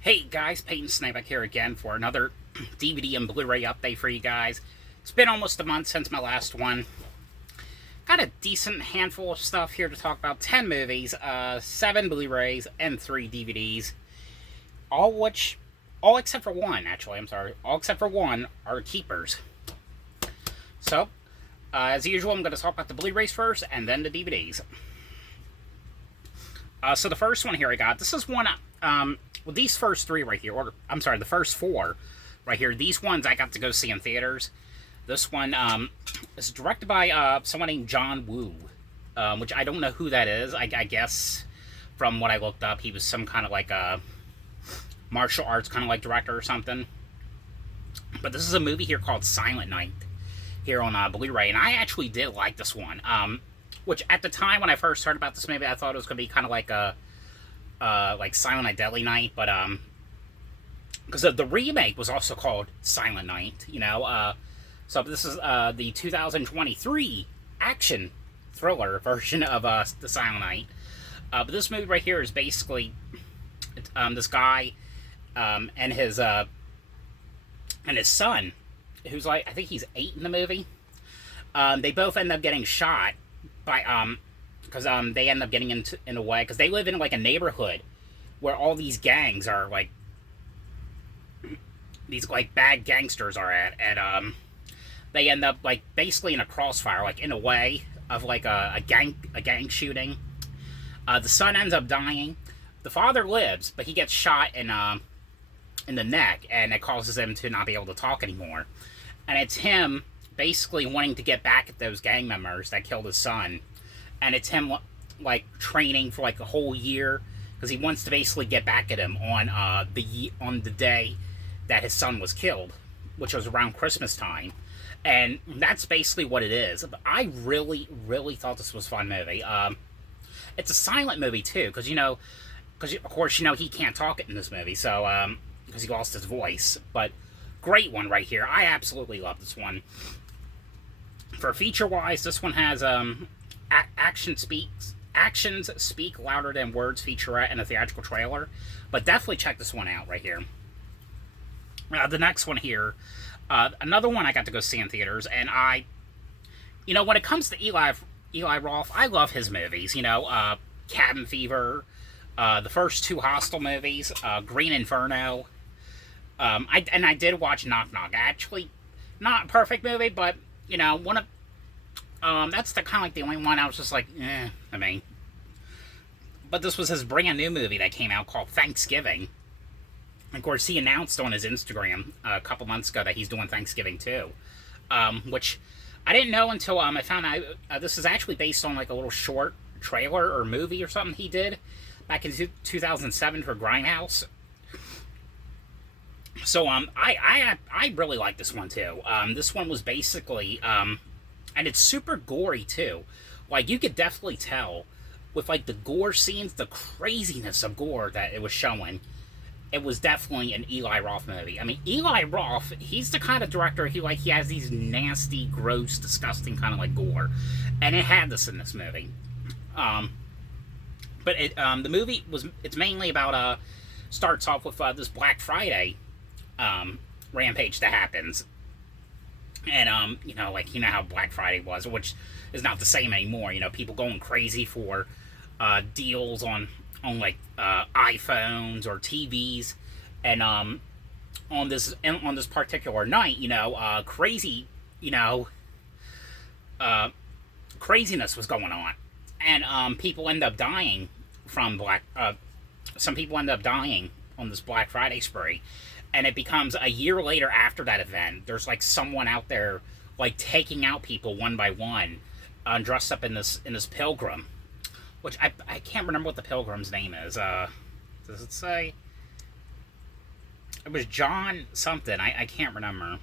Hey guys, Peyton Snapeback here again for another DVD and Blu-ray update for you guys. It's been almost a month since my last one. Got a decent handful of stuff here to talk about. 10 movies, 7 Blu-rays, and 3 DVDs. All except for one, actually, I'm sorry. All except for one are keepers. So, as usual, I'm going to talk about the Blu-rays first, and then the DVDs. So the first one here I got, this is one, well, these first three right here, or, I'm sorry, the first four right here, these ones I got to go see in theaters. This one, is directed by, someone named John Woo, which I don't know who that is. I guess, from what I looked up, he was some kind of like a martial arts kind of like director or something. But this is a movie here called Silent Night, here on Blu-ray, and I actually did like this one. Which at the time when I first heard about this movie, I thought it was going to be kind of like a like Silent Night Deadly Night, but because the remake was also called Silent Night, you know. So this is the 2023 action thriller version of the Silent Night. But this movie right here is basically this guy and his son, who's like, I think he's 8 in the movie. They both end up getting shot by because they end up getting in a way because they live in like a neighborhood where all these gangs are like these like bad gangsters are at, and they end up like basically in a crossfire, like in a way of like a gang shooting. The son ends up dying. The father lives, but he gets shot in the neck, and it causes him to not be able to talk anymore. And it's him basically wanting to get back at those gang members that killed his son, and it's him like training for like a whole year because he wants to basically get back at him on the day that his son was killed, which was around Christmas time, and that's basically what it is. But I really thought this was a fun movie. It's a silent movie too, because of course he can't talk it in this movie, so because he lost his voice. But great one right here. I absolutely love this one. For feature-wise, this one has actions speak louder than words featurette and a theatrical trailer. But definitely check this one out right here. The next one here, another one I got to go see in theaters, and when it comes to Eli Roth, I love his movies. Cabin Fever, the first 2 Hostel movies, Green Inferno. I did watch Knock Knock. Actually, not a perfect movie, but one of that's the kind of like the only one I was just like, I mean. But this was his brand new movie that came out called Thanksgiving. Of course, he announced on his Instagram a couple months ago that he's doing Thanksgiving too, which I didn't know until I found out. This is actually based on like a little short trailer or movie or something he did back in 2007 for Grindhouse. So I really like this one too. This one was basically and it's super gory too. Like you could definitely tell with like the gore scenes, the craziness of gore that it was showing. It was definitely an Eli Roth movie. I mean, Eli Roth, he's the kind of director he has these nasty, gross, disgusting kind of like gore, and it had this in this movie. But the movie it's mainly about starts off with this Black Friday rampage that happens, and how Black Friday was, which is not the same anymore. People going crazy for deals on like iPhones or TVs, and on this particular night, craziness was going on, and people end up dying from some people end up dying on this Black Friday spree. And it becomes a year later after that event, there's like someone out there like taking out people one by one, dressed up in this pilgrim, which I can't remember what the pilgrim's name is. Does it say? It was John something. I can't remember.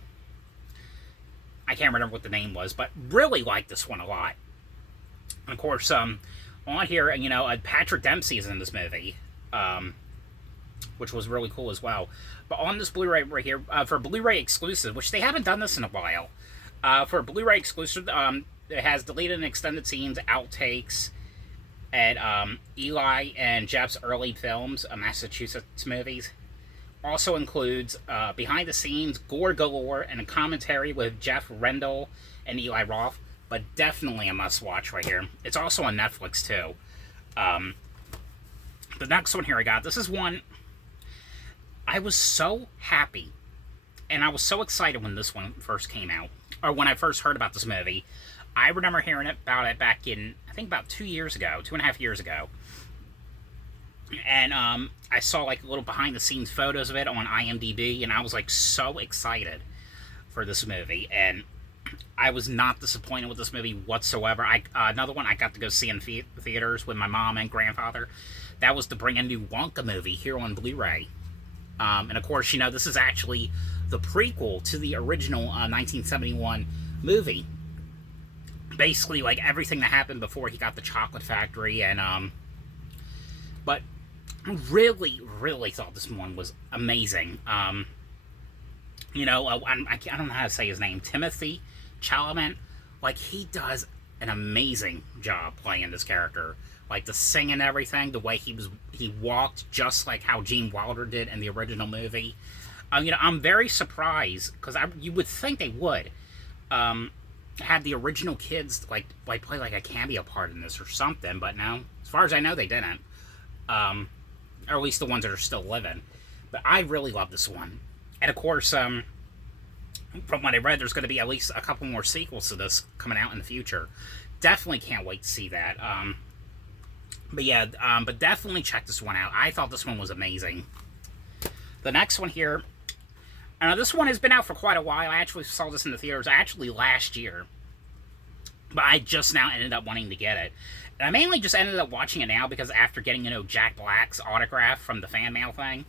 I can't remember what the name was, but really liked this one a lot. And of course, on here, Patrick Dempsey is in this movie, which was really cool as well. But on this Blu-ray right here, for Blu-ray exclusive, which they haven't done this in a while, for Blu-ray exclusive, it has deleted and extended scenes, outtakes, and Eli and Jeff's early films, Massachusetts movies. also includes behind the scenes, gore galore, and a commentary with Jeff Rendell and Eli Roth. But definitely a must watch right here. It's also on Netflix too. The next one here I got. This is one I was so happy and I was so excited when this one first came out, or when I first heard about this movie. I remember hearing about it back in, I think about 2 years ago, 2.5 years ago. And I saw like little behind the scenes photos of it on IMDb, and I was like so excited for this movie. And I was not disappointed with this movie whatsoever. Another one I got to go see in theaters with my mom and grandfather. That was the brand new WONKA movie here on Blu-ray. And of course, you know, this is actually the prequel to the original 1971 movie. Basically, like, everything that happened before he got the chocolate factory. And, but I really, really thought this one was amazing. You know, I don't know how to say his name. Timothy Chalamet. Like, he does an amazing job playing this character. Like, the singing and everything, the way he walked just like how Gene Wilder did in the original movie. You know, I'm very surprised, because you would think they would have the original kids like play like a cameo part in this or something, but no. As far as I know, they didn't. Or at least the ones that are still living. But I really love this one. And of course, from what I read, there's going to be at least a couple more sequels to this coming out in the future. Definitely can't wait to see that. But yeah, but definitely check this one out. I thought this one was amazing. The next one here, this one has been out for quite a while. I actually saw this in the theaters actually last year, but I just now ended up wanting to get it. And I mainly just ended up watching it now because after getting, you know, Jack Black's autograph from the fan mail thing,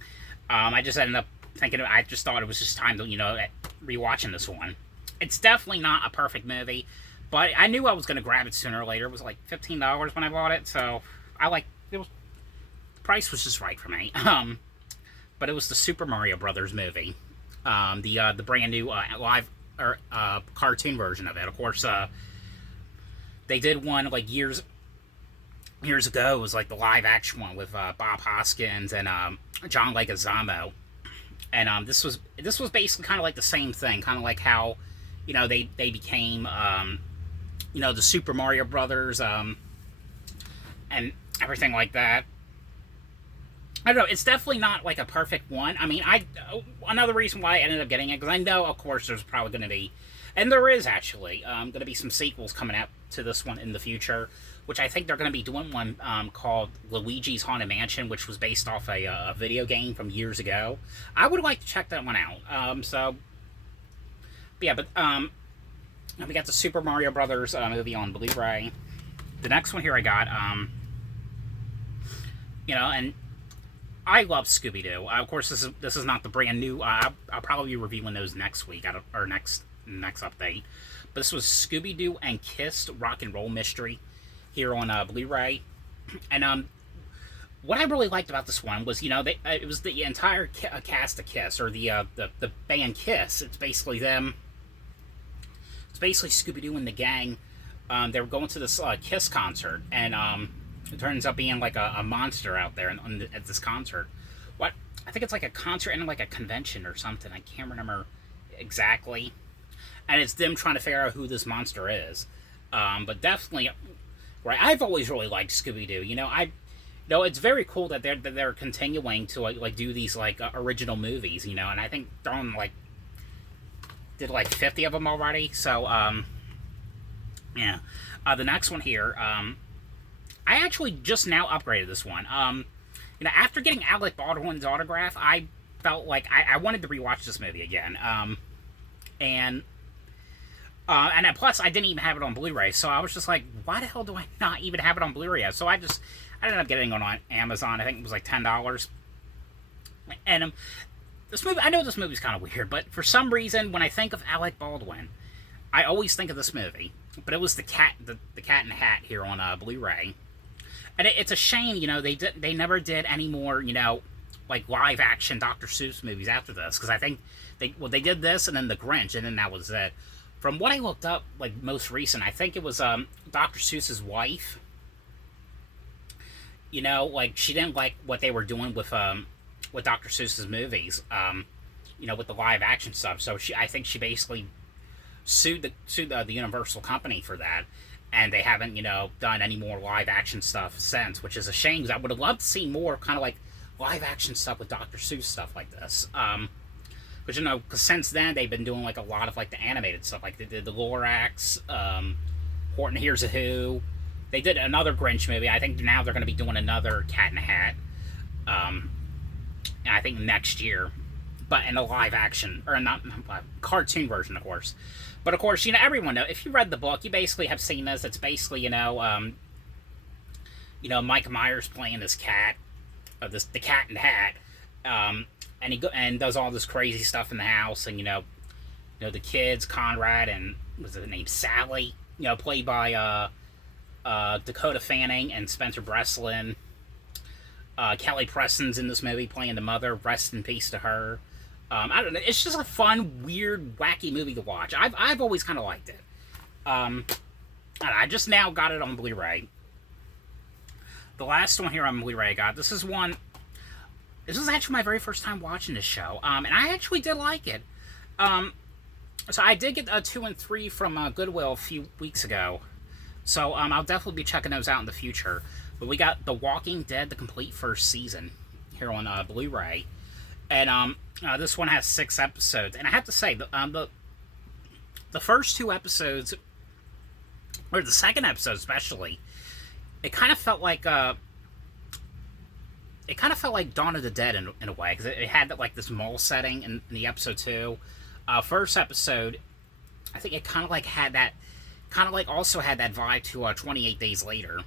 I just ended up thinking, I just thought it was just time to, you know, rewatching this one. It's definitely not a perfect movie, but I knew I was going to grab it sooner or later. It was like $15 when I bought it, so the price was just right for me. But it was the Super Mario Brothers movie, the brand new live or cartoon version of it. Of course, they did one like years ago. It was like the live action one with Bob Hoskins and John Leguizamo. And this was basically kind of like the same thing, kind of like how, you know, they became you know, the Super Mario Brothers and everything like that. I don't know, it's definitely not like a perfect one. I mean, another reason why I ended up getting it, because I know, of course, there's probably going to be, and there is actually, going to be some sequels coming out to this one in the future, which I think they're going to be doing one called Luigi's Haunted Mansion, which was based off a video game from years ago. I would like to check that one out. Yeah, but we got the Super Mario Brothers movie on Blu-ray. The next one here I got, you know, and I love Scooby-Doo. Of course, this is not the brand new. I'll probably be reviewing those next week, or next update. But this was Scooby-Doo and Kiss Rock and Roll Mystery here on Blu-ray. And what I really liked about this one was, you know, it was the entire cast of Kiss, or the band Kiss. It's basically them. It's basically Scooby-Doo and the gang. They were going to this Kiss concert, and it turns out being like a monster out there at this concert. I think it's like a concert and like a convention or something. I can't remember exactly. And it's them trying to figure out who this monster is. But definitely, right? I've always really liked Scooby-Doo. You know, it's very cool that they're continuing to like do these like original movies. You know, and I think they're on did like 50 of them already. So yeah. The next one here, I actually just now upgraded this one. You know, after getting Alec Baldwin's autograph, I felt like I wanted to rewatch this movie again. And plus, I didn't even have it on Blu-ray, so I was just like, why the hell do I not even have it on Blu-ray yet? So I ended up getting it on Amazon. I think it was like $10. And this movie, I know this movie's kind of weird, but for some reason, when I think of Alec Baldwin, I always think of this movie. But it was the Cat in the Hat here on Blu-ray. And it's a shame, you know, they never did any more, you know, like live action Dr. Seuss movies after this, because I think they did this and then The Grinch, and then that was it. From what I looked up, like most recent, I think it was Dr. Seuss's wife. You know, like she didn't like what they were doing with with Dr. Seuss's movies, you know, with the live action stuff. So I think she basically sued the Universal company for that, and they haven't, you know, done any more live action stuff since, which is a shame, because I would have loved to see more kind of like live action stuff with Dr. Seuss stuff like this. But you know, because since then they've been doing like a lot of like the animated stuff, like they did the Lorax, Horton Hears a Who. They did another Grinch movie. I think now they're going to be doing another Cat in the Hat. I think next year, but in a live action, or not cartoon version, of course. But of course, you know, everyone knows, if you read the book, you basically have seen this. It's basically, you know, Mike Myers playing this cat, the Cat in the Hat, and he does all this crazy stuff in the house, and you know the kids, Conrad and what's his name, Sally, you know, played by Dakota Fanning and Spencer Breslin. Kelly Preston's in this movie playing the mother. Rest in peace to her. I don't know. It's just a fun, weird, wacky movie to watch. I've always kind of liked it. I just now got it on Blu-ray. The last one here on Blu-ray I got. This is actually my very first time watching this show. And I actually did like it. So I did get 2 and 3 from Goodwill a few weeks ago. So I'll definitely be checking those out in the future. But we got The Walking Dead, the complete first season, here on Blu-ray. And this one has 6 episodes. And I have to say, the first 2 episodes, or the second episode especially, it kind of felt like Dawn of the Dead in a way, because it had like this mall setting in the episode 2. First episode, I think it kind of like had that, also had that vibe to 28 Days Later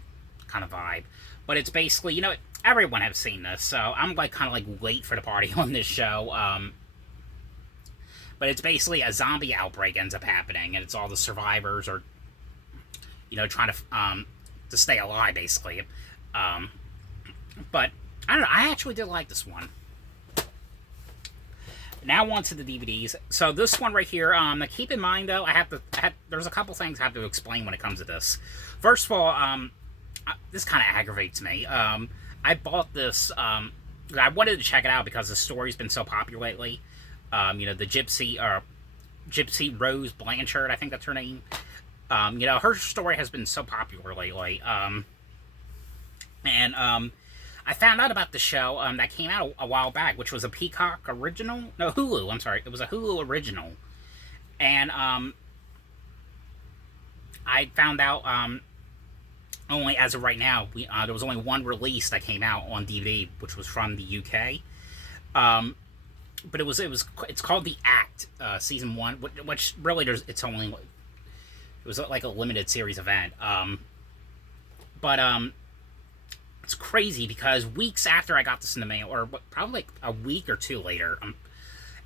kind of vibe. But it's basically, you know, everyone has seen this, so I'm like kind of like late for the party on this show. But it's basically a zombie outbreak ends up happening, and it's all the survivors are, you know, trying to stay alive, basically. But I don't know, I actually did like this one. Now on to the DVDs. So this one right here, keep in mind though, there's a couple things I have to explain when it comes to this. First of all, this kind of aggravates me. I bought this, I wanted to check it out because the story's been so popular lately. You know, the Gypsy Rose Blanchard, I think that's her name. You know, her story has been so popular lately. I found out about the show that came out a while back, which was a Peacock original. No, Hulu, I'm sorry. It was a Hulu original. And I found out only as of right now, there was only one release that came out on DVD, which was from the UK. But it's called The Act, season 1, which really it was like a limited series event. It's crazy because weeks after I got this in the mail, or probably like a week or 2 later,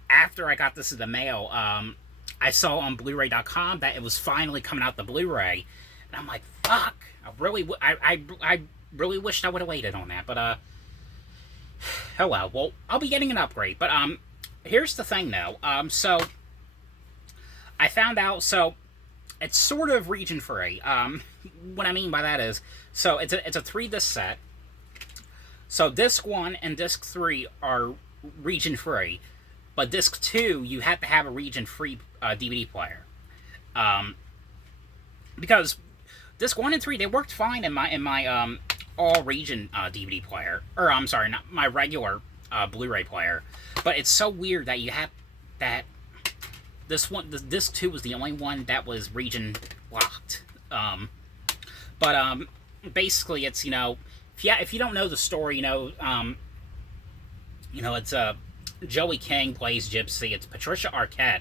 after I got this in the mail, I saw on Blu-ray.com that it was finally coming out the Blu-ray, and I'm like, fuck! I really wished I would have waited on that, but oh well. Well, I'll be getting an upgrade, but here's the thing though. So I found out, so it's sort of region free. What I mean by that is, so it's a 3-disc set. So disc 1 and disc 3 are region free, but disc 2 you have to have a region free DVD player. Because disc 1 and 3 they worked fine in my all region DVD player, or I'm sorry, not my regular Blu-ray player. But it's so weird that you have that. This disc 2 was the only one that was region locked. Basically, it's, you know, if you don't know the story, you know, it's Joey King plays Gypsy. It's Patricia Arquette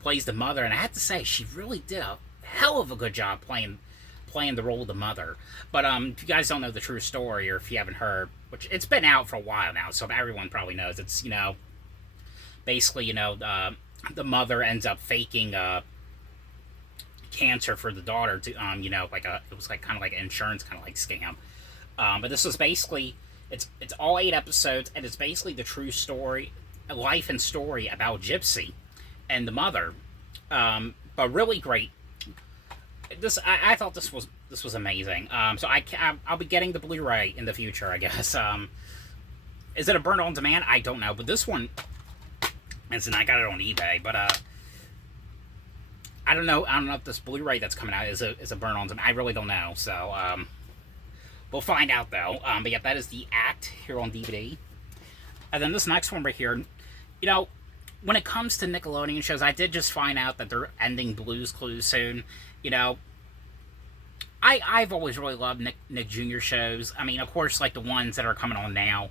plays the mother, and I have to say she really did a hell of a good job playing the role of the mother. But if you guys don't know the true story, or if you haven't heard, which it's been out for a while now, so everyone probably knows, it's, you know, basically, you know, the mother ends up faking cancer for the daughter to, you know, like it was like kind of like an insurance kind of like scam. But this was basically, it's all 8 episodes, and it's basically the true story, life and story about Gypsy and the mother. But really great. I thought this was amazing. So I'll be getting the Blu-ray in the future, I guess. Is it a burn on demand? I don't know, but this one, listen, I got it on eBay, but I don't know if this Blu-ray that's coming out is a burn on demand. I really don't know, so we'll find out though. But yeah, that is The Act here on DVD. And then this next one right here, you know, when it comes to Nickelodeon shows, I did just find out that they're ending Blue's Clues soon. You know, I've always really loved Nick Jr. shows. I mean, of course, like the ones that are coming on now.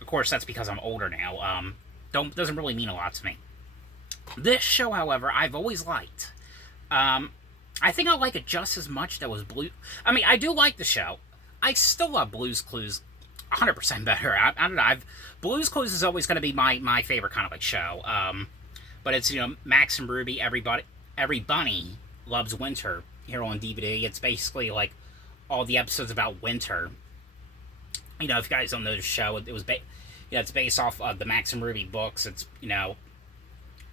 Of course, that's because I'm older now. Doesn't really mean a lot to me. This show, however, I've always liked. I think I like it just as much that was Blue. I mean, I do like the show. I still love Blue's Clues 100% better. I don't know. Blue's Clues is always going to be my favorite kind of like show. But it's, you know, Max and Ruby, Every Bunny Loves Winter here on DVD. It's basically like all the episodes about winter. You know, if you guys don't know the show, it was it's based off of the Max and Ruby books. It's, you know,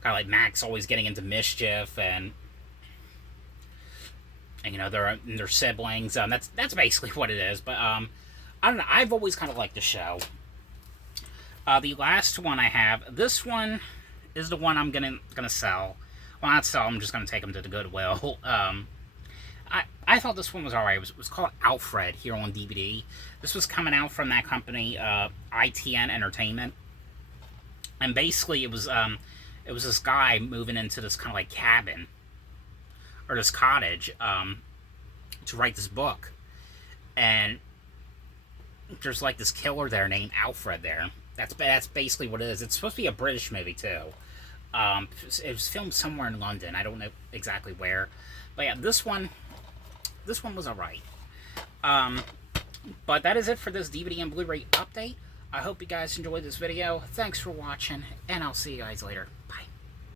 kind of like Max always getting into mischief and you know, their siblings. That's basically what it is. But I don't know. I've always kind of liked the show. The last one I have. This one is the one I'm gonna sell. Well, not sell. I'm just gonna take them to the Goodwill. I thought this one was alright. It was called Alfred here on DVD. This was coming out from that company, ITN Entertainment, and basically it was this guy moving into this kind of like cabin or this cottage to write this book, and there's like this killer there named Alfred there. That's basically what it is. It's supposed to be a British movie too. It was filmed somewhere in London. I don't know exactly where, but yeah, this one was alright. But that is it for this DVD and Blu-ray update. I hope you guys enjoyed this video. Thanks for watching, and I'll see you guys later. Bye.